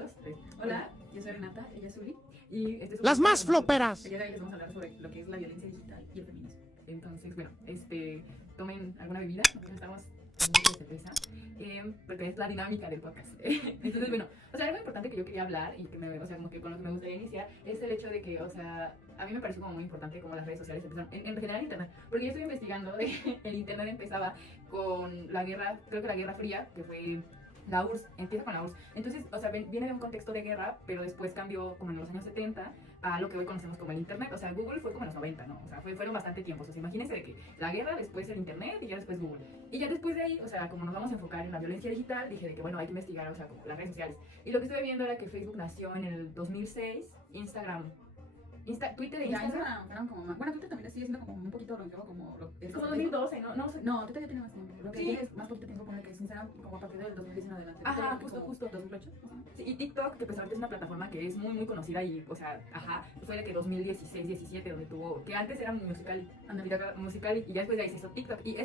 dos, tres. Hola, yo soy Renata, ella es Uli. Y este es un ¡Las podcast más donde floperas! el día de hoy les vamos a hablar sobre lo que es la violencia digital y el feminismo. Entonces, bueno, tomen alguna bebida, nosotros estamos con mucha cerveza, porque es la dinámica del podcast. Entonces, bueno, o sea, algo importante que yo quería hablar y que o sea, como que con lo que me gustaría iniciar es el hecho de que, o sea, a mí me pareció como muy importante cómo las redes sociales empezaron, en general internet, porque yo estoy investigando, el internet empezaba con la guerra, creo que la Guerra Fría, que fue la URSS, empieza con la URSS. Entonces, o sea, viene de un contexto de guerra, pero después cambió como en los años 70 a lo que hoy conocemos como el internet. O sea, Google fue como en los 90, ¿no? O sea, fueron bastante tiempos. O sea, imagínense de que la guerra, después el internet y ya después Google. Y ya después de ahí, o sea, como nos vamos a enfocar en la violencia digital, dije de que, bueno, hay que investigar, o sea, como las redes sociales. Y lo que estuve viendo era que Facebook nació en el 2006, Twitter e Ya, Instagram. Instagram fueron como más. Bueno, Twitter también sigue siendo como un poquito longevo, como lo Es como 2012, ¿no? No sé. No, Twitter ya tiene más tiempo. Lo que Sí. tiene es más poquito tiempo, pone que es Instagram como a partir del 2010 en adelante. Ajá, Twitter, justo, como justo. 2008. Sí, y TikTok, que personalmente es una plataforma que es muy, muy conocida y, o sea, ajá, fue de que 2016, 17, donde tuvo, que antes era musical y ya después de ahí se hizo TikTok. Y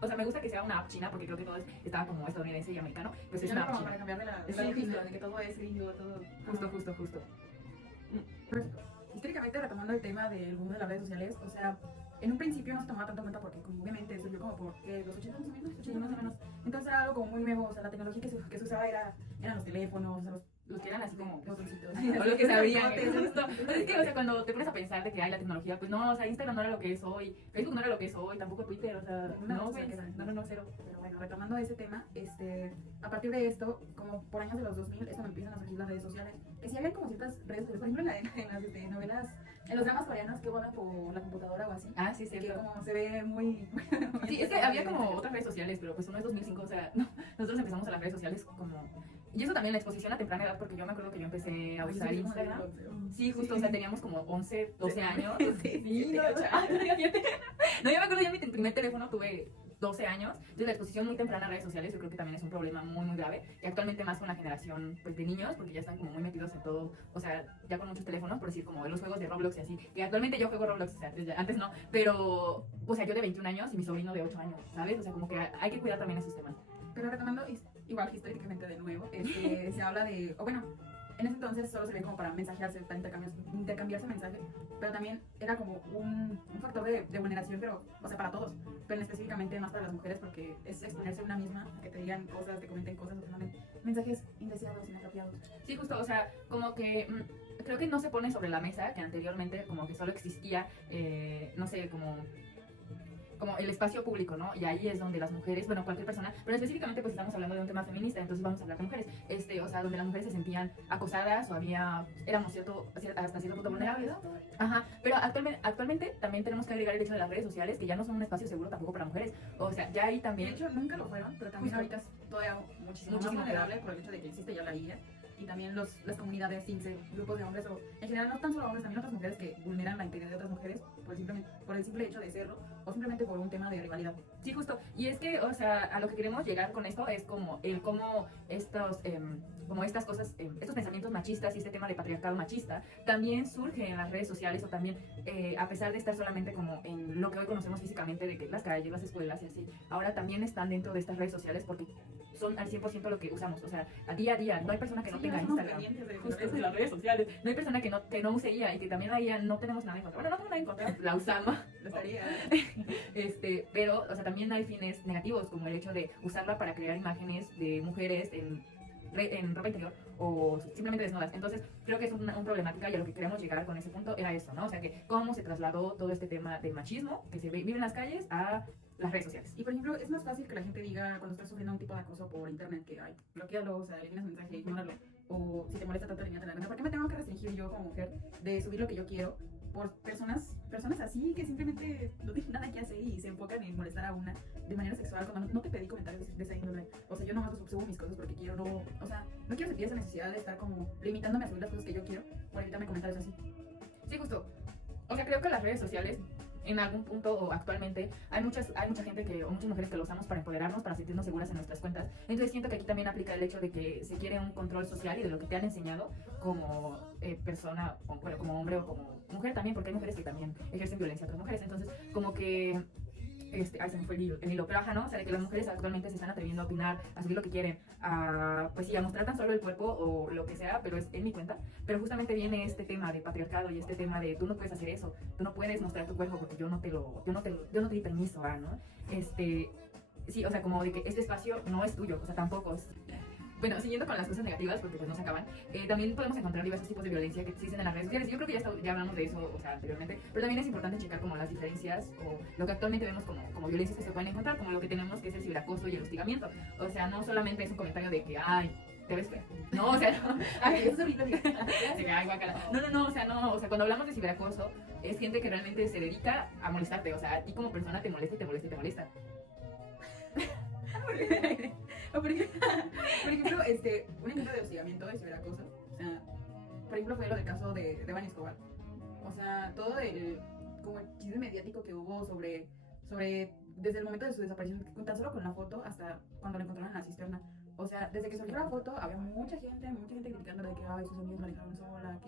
o sea, me gusta que sea una app china porque creo que todo estaba como estadounidense y americano, pues es Ya una no app como china. para cambiar de la Sí, lógica justo. de que todo es gringo, todo. Justo. Pero, históricamente, retomando el tema del boom de las redes sociales, o sea, en un principio no se tomaba tanto en cuenta porque, como obviamente, surgió como por los 80 más o menos, 80 más o menos. Entonces era algo como muy nuevo, o sea, la tecnología que se usaba eran los teléfonos, o sea, Los que eran así como los bolsitos. o lo que sabrían. Justo. Pues es que, o sea, cuando te pones a pensar de que hay la tecnología, pues no, o sea, Instagram no era lo que es hoy, Facebook no era lo que es hoy, tampoco Twitter, o sea, no, güey, no, cero. Pero bueno, retomando ese tema, a partir de esto, como por años de los 2000, es cuando empiezan a surgir las redes sociales. Que sí había como ciertas redes sociales, por ejemplo, en las novelas, en los dramas coreanos que van por la computadora o así. Ah, sí, Que cierto. como se ve muy... Sí, es que había como otras redes sociales, pero pues uno es 2005, o sea, no, nosotros empezamos a las redes sociales como... Y eso también, la exposición a temprana edad, porque yo me acuerdo que yo empecé a usar Instagram. Sí, justo, o sea, teníamos como 11, 12 años. Sí, no, no, yo me acuerdo, yo en mi primer teléfono tuve 12 años, entonces la exposición muy temprana a redes sociales yo creo que también es un problema muy, muy grave, y actualmente más con la generación pues, de niños, porque ya están como muy metidos en todo, o sea, ya con muchos teléfonos, por decir, como en los juegos de Roblox y así, que actualmente yo juego Roblox, o sea, antes no, pero, o sea, yo de 21 años y mi sobrino de 8 años, ¿sabes? O sea, como que hay que cuidar también esos temas. Pero retomando, igual históricamente de nuevo, se habla de, o bueno, en ese entonces solo se ve como para mensajearse, para intercambiarse mensajes, pero también era como un factor de vulneración, pero, o sea, para todos, pero específicamente más para las mujeres porque es exponerse a una misma, a que te digan cosas, te comenten cosas, o te manden mensajes indeseados, inapropiados. Sí, justo, o sea, como que creo que no se pone sobre la mesa, que anteriormente como que solo existía, no sé, como el espacio público, ¿no? Y ahí es donde las mujeres, bueno, cualquier persona, pero específicamente pues estamos hablando de un tema feminista, entonces vamos a hablar de mujeres, o sea, donde las mujeres se sentían acosadas o éramos hasta cierto punto vulnerables. Ajá, pero actualmente también tenemos que agregar el hecho de las redes sociales, que ya no son un espacio seguro tampoco para mujeres, o sea, ya ahí De también... hecho, nunca lo fueron, pero también Justo. ahorita es todavía muchísimo más vulnerable por el hecho de que existe ya la IA y también las comunidades sin ser grupos de hombres o en general no tan solo hombres, también otras mujeres que vulneran la integridad de otras mujeres por el simple hecho de serlo o simplemente por un tema de rivalidad. Sí, justo. Y es que, o sea, a lo que queremos llegar con esto es como cómo como estas cosas, estos pensamientos machistas y este tema de patriarcado machista también surge en las redes sociales o también, a pesar de estar solamente como en lo que hoy conocemos físicamente, de que las calles, las escuelas y así, ahora también están dentro de estas redes sociales porque son al 100% lo que usamos, o sea, a día a día, no hay persona que no tenga Instagram, justo de las redes sociales, no hay persona que no use IA y que también la IA no tenemos nada en contra, bueno, no tenemos nada en contra, la usamos, Lo estaría. pero, o sea, también hay fines negativos, como el hecho de usarla para crear imágenes de mujeres en ropa interior o simplemente desnudas. Entonces, creo que es una problemática y a lo que queremos llegar con ese punto era esto, ¿no? O sea, que cómo se trasladó todo este tema del machismo que se vive en las calles a las redes sociales. Y por ejemplo, es más fácil que la gente diga cuando estás sufriendo un tipo de acoso por internet que, ay, bloquealo, o sea, elimina su mensaje, ignóralo. O si te molesta tanto, elimínate la gana. ¿Por qué me tengo que restringir yo como mujer de subir lo que yo quiero por personas así que simplemente no tienen nada que hacer y se enfocan en molestar a una de manera sexual cuando no te pedí comentarios de esa índole? O sea, yo nomás subo mis cosas porque quiero, no, o sea, no quiero sentir esa necesidad de estar como limitándome a subir las cosas que yo quiero por evitarme comentarios así. Sí, justo. O sea, creo que las redes sociales en algún punto o actualmente hay mucha gente o muchas mujeres que lo usamos para empoderarnos, para sentirnos seguras en nuestras cuentas. Entonces siento que aquí también aplica el hecho de que se quiere un control social y de lo que te han enseñado como persona, como hombre o como mujer también, porque hay mujeres que también ejercen violencia a otras mujeres. Entonces como que ay, se me fue el hilo, pero ajá, ¿no? O sea, de que las mujeres actualmente se están atreviendo a opinar, a subir lo que quieren, a, pues sí, a mostrar tan solo el cuerpo o lo que sea, pero es en mi cuenta. Pero justamente viene este tema de patriarcado y este tema de tú no puedes hacer eso, tú no puedes mostrar tu cuerpo porque yo no te di permiso, ¿no? Sí, o sea, como de que este espacio no es tuyo, o sea, tampoco es. Bueno, siguiendo con las cosas negativas, porque pues no se acaban, también podemos encontrar diversos tipos de violencia que existen en las redes sociales. Yo creo que ya hablamos de eso, o sea, anteriormente, pero también es importante checar como las diferencias o lo que actualmente vemos como violencias que se pueden encontrar, como lo que tenemos que es el ciberacoso y el hostigamiento. O sea, no solamente es un comentario de que, ay, te ves fea. No, o sea, no. Ay, eso es horrible. Ay, guácala. No, o sea, cuando hablamos de ciberacoso, es gente que realmente se dedica a molestarte, o sea, a ti como persona te molesta y te molesta y te molesta. Por ejemplo, un ejemplo de hostigamiento de ciberacoso, o sea, por ejemplo, fue lo del caso de Devani Escobar. O sea, todo como el chisme mediático que hubo sobre desde el momento de su desaparición, tan solo con la foto hasta cuando la encontraron en la cisterna. O sea, desde que surgió la foto, había mucha gente criticando de que ay, sus amigos la dejaron sola,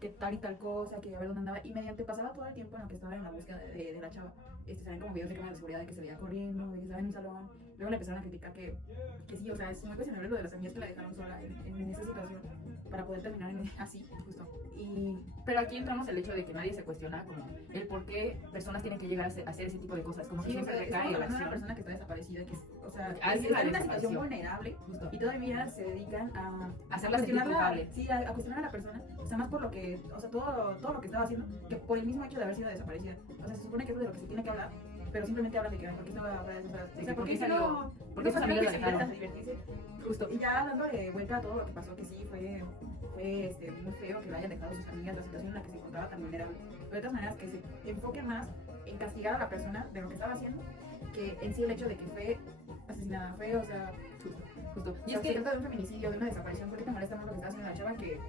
que tal y tal cosa, que a ver dónde andaba. Y mediante pasaba todo el tiempo en lo que estaba en la búsqueda de la chava, salen como videos de cámaras de seguridad de que se veía corriendo, de que estaba en un salón. Luego le empezaron a criticar que sí, o sea, es muy cuestionable lo de las amigas que la dejaron sola en esa situación para poder terminar así, justo. Pero aquí entramos el hecho de que nadie se cuestiona como el por qué personas tienen que llegar a hacer ese tipo de cosas, como sí, que siempre recae en la una acción. persona que está desaparecida, que o sea, está en una situación vulnerable, justo. Y todavía se dedican a hacerla sentir culpable. Sí, a cuestionar a la persona, o sea, más por lo que, o sea, todo lo que estaba haciendo, que por el mismo hecho de haber sido desaparecida. O sea, se supone que es de lo que se tiene que hablar, pero simplemente hablan de que, ¿por qué estaba fuera de esas? O sea, ¿por qué salió? Porque sus amigos la dejaron. Divertirse. Justo. Y ya dándole vuelta a todo lo que pasó, que sí, fue muy feo que la hayan dejado sus amigas, la situación en la que se encontraba tan vulnerable. Pero de todas maneras, que se enfoque más en castigar a la persona de lo que estaba haciendo, que en sí el hecho de que fue asesinada, o sea, justo. Y es que se trata de un feminicidio, de una desaparición, ¿por qué te molesta más lo que está haciendo la chava que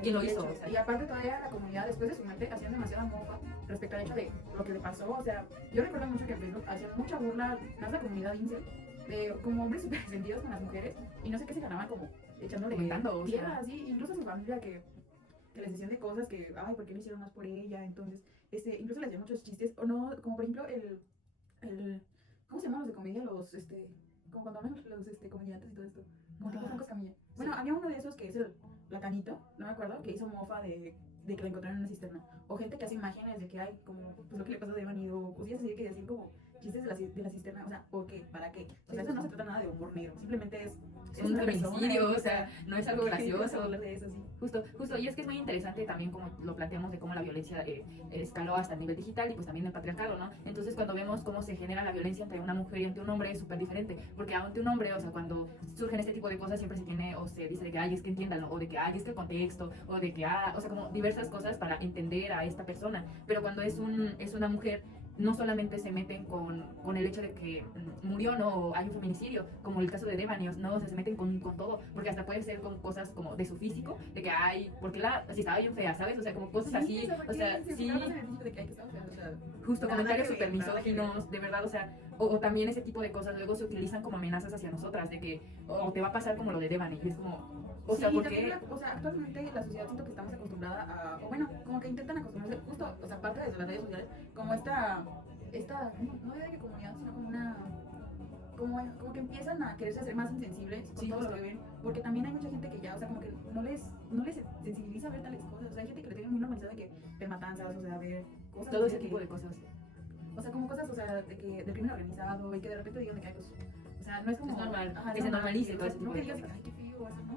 quién lo hizo? O sea, y aparte todavía la comunidad después de su muerte hacían demasiada mofa respecto al hecho de lo que le pasó. O sea, yo recuerdo mucho que en Facebook hacían mucha burla más la comunidad incel de como hombres súper sentidos con las mujeres y no sé qué se ganaban como echándole tierra, así, incluso a su familia que les decían de cosas que, ay, ¿por qué no hicieron más por ella? Entonces, incluso le hacían muchos chistes, o no, como por ejemplo ¿cómo se llaman los de comedia? Como cuando hablan los comediantes y todo esto. Como tipo Franco Escamilla. Bueno, había uno de esos que es el Platanito, no me acuerdo, que hizo mofa de que la encontraron en una cisterna. O gente que hace imágenes de que hay como pues lo que le pasó a Devani o cosillas así que decir como chistes de la cisterna. O sea, ¿por qué? ¿Para qué? O sea, eso no se trata nada de humor negro. Simplemente es un feminicidio, o sea, no es algo gracioso. De eso, sí. Justo, y es que es muy interesante también como lo planteamos de cómo la violencia escaló hasta el nivel digital y pues también el patriarcado, ¿no? Entonces cuando vemos cómo se genera la violencia entre una mujer y entre un hombre es súper diferente, porque ante un hombre, o sea, cuando surgen este tipo de cosas siempre se tiene o se dice de que, ay, es que entiéndanlo, o de que, ay, es que el contexto, o de que, o sea, como diversas cosas para entender a esta persona, pero cuando es una mujer, no solamente se meten con el hecho de que murió, ¿no? O hay un feminicidio, como el caso de Devani, ¿no? O sea, se meten con todo, porque hasta puede ser con cosas como de su físico, de que, ay, porque si estaba bien fea, ¿sabes? O sea, como cosas así, o sea, sí. Justo, comentarios súper misóginos, de verdad, o sea, o también ese tipo de cosas luego se utilizan como amenazas hacia nosotras, de que, o te va a pasar como lo de Devani, y es como, o sea, porque o sea, actualmente la sociedad siento que estamos acostumbrada a, o bueno, como que intentan acostumbrarse, justo, o sea, aparte de las redes sociales, como no de que comunidad, sino como como que empiezan a quererse hacer más insensibles con todo lo que ven, porque también hay mucha gente que ya, o sea, como que no les sensibiliza ver tales cosas. O sea, hay gente que le tiene muy normalizado de que ver matanzas, o sea, ver cosas, todo ese tipo de cosas. O sea, como cosas, o sea, de que del crimen organizado y que de repente digan de que hay pues, o sea, no es como es normal, que se normalice todo ese tipo de cosas. Ay, qué feo, o sea, no,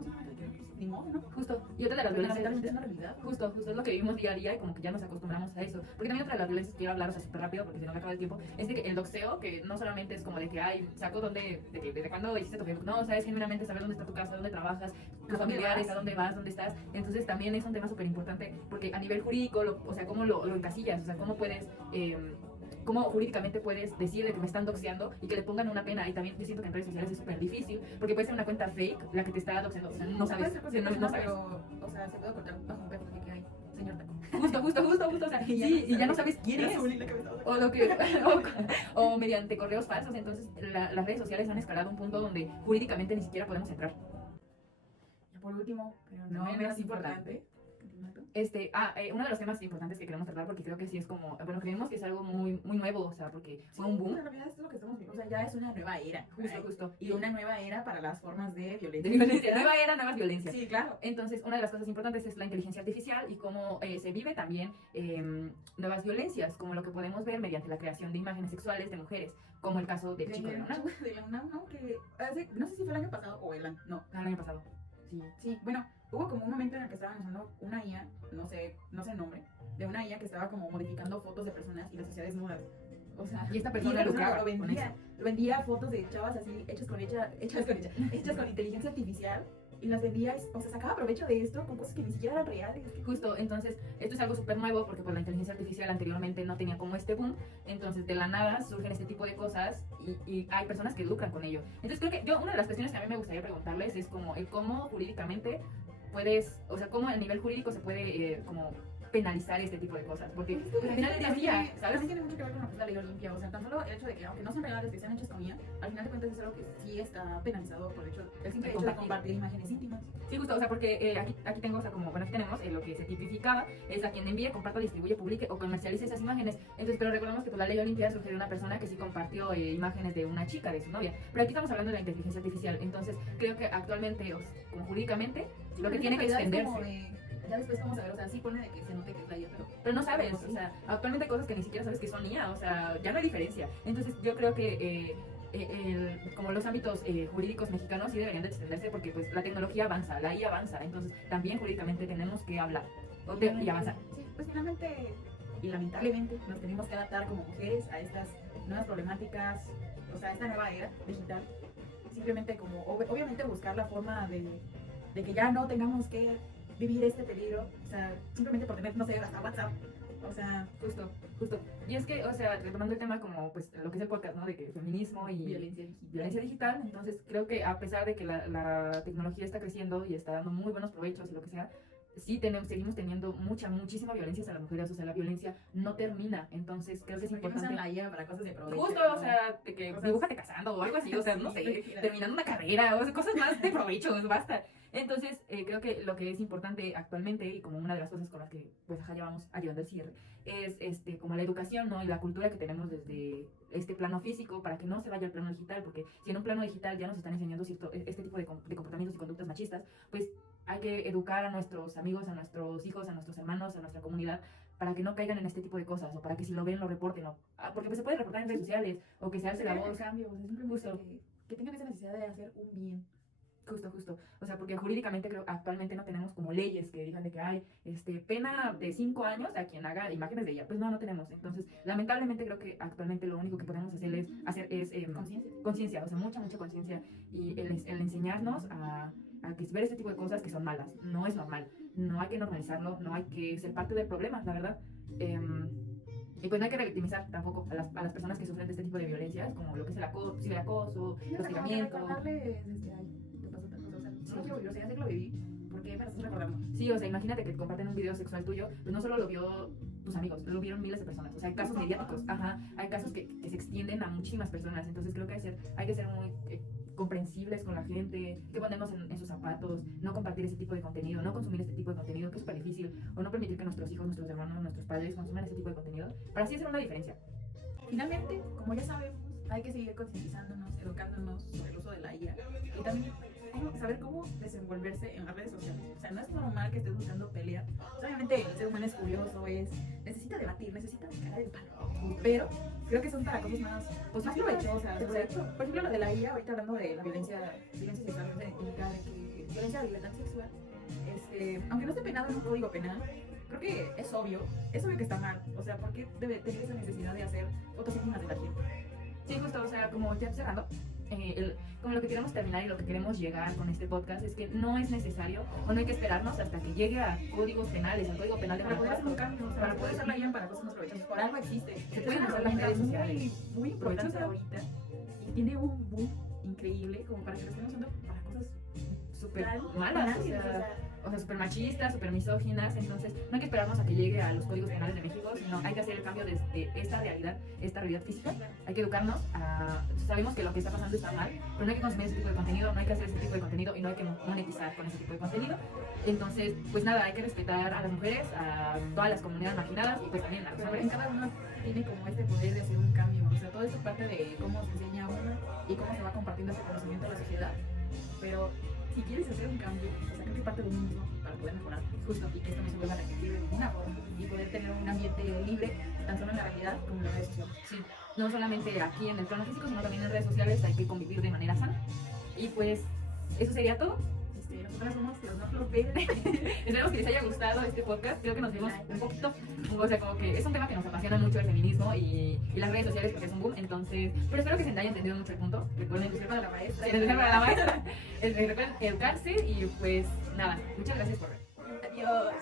ni modo, ¿no? Justo, y otra de las violencias es una realidad. Justo, es lo que vivimos día a día y como que ya nos acostumbramos a eso. Porque también otra de las violencias que quiero hablar, o sea, súper rápido, porque si no me acaba el tiempo, es de que el doxeo, que no solamente es como de que, ay, saco desde cuándo hiciste tu Facebook, no, o sea, es genuinamente saber dónde está tu casa, dónde trabajas, tus familiares, a dónde vas, dónde estás. Entonces también es un tema súper importante, porque a nivel jurídico, o sea, cómo lo encasillas, o sea, cómo puedes... cómo jurídicamente puedes decir de que me están doxeando y que le pongan una pena. Y también yo siento que en redes sociales es súper difícil, porque puede ser una cuenta fake la que te está doxeando, o sea, no sabes, no sabes. Pero, o sea, se puede ocultar bajo un perfil que hay, señor Taco. Justo, o sea, sí, y ya no sabes quién es, o mediante correos falsos. Entonces las redes sociales han escalado a un punto donde jurídicamente ni siquiera podemos entrar. Y por último, pero no menos importante, Uno de los temas importantes que queremos tratar, porque creo que sí es como, bueno, creemos que es algo muy, muy nuevo, o sea, porque fue un boom. En realidad es lo que estamos viendo, o sea, ya es una nueva era. Justo. Y una nueva era para las formas de De violencia. violencia, nueva era, nuevas violencias. Sí, claro. Entonces, una de las cosas importantes es la inteligencia artificial y cómo se vive también nuevas violencias, como lo que podemos ver mediante la creación de imágenes sexuales de mujeres, como el caso del chico de la UNAM. De la UNAM, ¿no? Que no sé si fue el año pasado o el año pasado. Sí, bueno, hubo como un momento en el que estaban usando una IA, no sé el nombre, de una IA que estaba como modificando fotos de personas y las hacía desnudas. O sea, y esta persona lucraba vendía fotos de chavas así hechas con inteligencia artificial y las vendía, o sea, sacaba provecho de esto con cosas que ni siquiera eran reales. Justo, entonces, esto es algo súper nuevo porque pues la inteligencia artificial anteriormente no tenía como este boom, entonces de la nada surgen este tipo de cosas y hay personas que lucran con ello. Entonces creo que una de las cuestiones que a mí me gustaría preguntarles es como el cómo jurídicamente puedes, o sea, cómo a nivel jurídico se puede como penalizar este tipo de cosas, porque al final del día, ¿sabes? También tiene mucho que ver con lo que es la ley Olimpia, o sea, tan solo el hecho de que aunque no son reales, que sean hechos con IA, al final de cuentas es algo que sí está penalizado por el simple hecho de compartir imágenes íntimas. Sí, justo, o sea, porque aquí tengo, o sea, como, bueno, aquí tenemos lo que se tipificaba, es a quien envíe, comparta, distribuye, publique o comercialice esas imágenes. Entonces, pero recordemos que pues, la ley Olimpia surge de una persona que sí compartió imágenes de una chica, de su novia, pero aquí estamos hablando de la inteligencia artificial, entonces creo que actualmente, o sea, como jurídicamente, lo que tiene que extenderse. Ya después vamos a ver, o sea, sí pone de que se note que es la IA, pero no sabes, o sea, actualmente hay cosas que ni siquiera sabes que son IA, o sea, ya no hay diferencia. Entonces yo creo que como los ámbitos jurídicos mexicanos sí deberían de extenderse porque pues la tecnología avanza, la IA avanza, entonces también jurídicamente tenemos que hablar y avanzar. Sí, pues finalmente y lamentablemente nos tenemos que adaptar como mujeres a estas nuevas problemáticas, o sea, a esta nueva era digital. Simplemente como, obviamente buscar la forma de que ya no tengamos que vivir este peligro, o sea, simplemente por tener, no sé, hasta WhatsApp, o sea, justo. Y es que, o sea, retomando el tema como, pues, lo que es el podcast, ¿no? De que feminismo y violencia digital, entonces creo que a pesar de que la tecnología está creciendo y está dando muy buenos provechos y lo que sea, sí seguimos teniendo muchísima violencia hacia las mujeres, o sea, la violencia no termina, entonces creo que es importante. Usan la IA para cosas de provecho. Justo, o sea, de que dibújate casando o algo así, o sea, no sé, terminando una carrera, o sea, cosas más de provecho, basta. Entonces, creo que lo que es importante actualmente, y como una de las cosas con las que pues ya vamos ayudando al cierre, es como la educación, ¿no? Y la cultura que tenemos desde este plano físico para que no se vaya al plano digital, porque si en un plano digital ya nos están enseñando este tipo de comportamientos y conductas machistas, pues hay que educar a nuestros amigos, a nuestros hijos, a nuestros hermanos, a nuestra comunidad, para que no caigan en este tipo de cosas, o para que si lo ven, lo reporten, porque pues se puede reportar en redes sociales, o que se alce la voz. Cambio, o sea, simplemente que tengan esa necesidad de hacer un bien. Justo. O sea, porque jurídicamente creo actualmente no tenemos como leyes que digan de que hay pena de 5 años a quien haga imágenes de ella. Pues no tenemos. Entonces, lamentablemente creo que actualmente lo único que podemos hacer es conciencia, o sea, mucha conciencia y el enseñarnos a que ver este tipo de cosas que son malas. No es normal. No hay que normalizarlo, no hay que ser parte del problema, la verdad. Y pues no hay que revictimizar tampoco a las personas que sufren de este tipo de violencias, como lo que es el acoso, el hostigamiento. No quiero vivir, o sea, ya sé que lo viví, porque me lo estás recordando. Sí, o sea, imagínate que comparten un video sexual tuyo, pues no solo lo vio tus amigos, lo vieron miles de personas. O sea, hay casos mediáticos, hay casos que se extienden a muchísimas personas. Entonces creo que hay que ser muy comprensibles con la gente, que ponernos en sus zapatos, no compartir ese tipo de contenido, no consumir este tipo de contenido, que es súper difícil, o no permitir que nuestros hijos, nuestros hermanos, nuestros padres consuman ese tipo de contenido, para así hacer una diferencia. Finalmente, como ya sabemos, hay que seguir concientizándonos, educándonos sobre el uso de la IA y también saber cómo desenvolverse en las redes sociales. O sea, no es normal que estés buscando pelear. Obviamente el ser humano es curioso, necesita debatir, necesita cagar el palo. Pero creo que son para cosas más provechosas. O sea, por ejemplo, lo de la IA, ahorita hablando de la violencia sexual, violencia de libertad sexual, aunque no esté penado en un código penal, creo que es obvio que está mal. O sea, ¿por qué debe tener esa necesidad de hacer fotos íntimas de la gente? Sí, justo, o sea, como ya cerrando, como lo que queremos terminar y lo que queremos llegar con este podcast es que no es necesario o no hay que esperarnos hasta que llegue a códigos penales, al código penal de para poder hacer un cambio, o sea, para poder usar la IA para cosas más provechosas. Por algo existe. Se pueden usar las redes sociales. Muy importante ahorita y tiene un boom increíble como para que lo estén usando para cosas súper malas. O sea, o sea, súper machistas, súper misóginas. Entonces no hay que esperarnos a que llegue a los códigos penales de México, sino hay que hacer el cambio desde esta realidad física. Hay que educarnos sabemos que lo que está pasando está mal, pero no hay que consumir ese tipo de contenido, no hay que hacer ese tipo de contenido y no hay que monetizar con ese tipo de contenido. Entonces, pues nada, hay que respetar a las mujeres, a todas las comunidades marginadas y pues también a los Pero hombres. en cada uno tiene como este poder de hacer un cambio. O sea, todo esto parte de cómo se enseña a uno y cómo se va compartiendo ese conocimiento a la sociedad. Pero si quieres hacer un cambio, o sea, creo que parte de uno mismo para poder mejorar, justo, y que esto no se vuelva a repetir de ninguna forma y poder tener un ambiente libre, tan solo en la realidad como en las redes sociales. Sí, no solamente aquí en el plano físico, sino también en redes sociales hay que convivir de manera sana. Y pues eso sería todo. Nosotras somos los no florperas. Esperemos que les haya gustado este podcast. Creo que nos vimos un poquito, o sea, como que es un tema que nos apasiona mucho el feminismo y las redes sociales porque es un boom. Entonces, pero espero que se haya entendido mucho el punto. Recuerden Educar para la maestra. educar para la maestra, recuerden educarse y pues nada, muchas gracias por ver. Adiós.